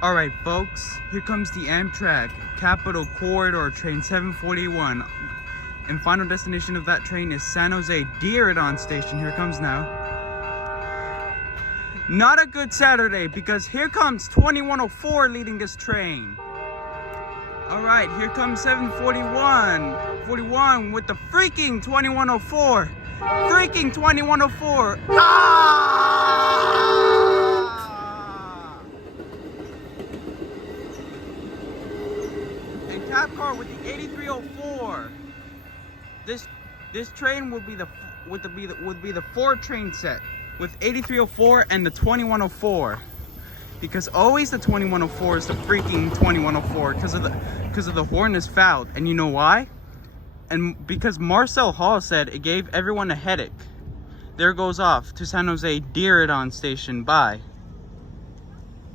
Alright folks, here comes the Amtrak Capitol Corridor train 741. And final destination of that train is San Jose Diridon Station. Here it comes now. Not a good Saturday because here comes 2104 leading this train. Alright, here comes 741 with the freaking 2104. Freaking 2104. And Cap Car with the 8304. This train would be the four train set with 8304 and the 2104. Because always the 2104 is the freaking 2104 because of the horn is fouled. And you know why? And because Marcel Hall said it gave everyone a headache. There goes off to San Jose Diridon Station. Bye.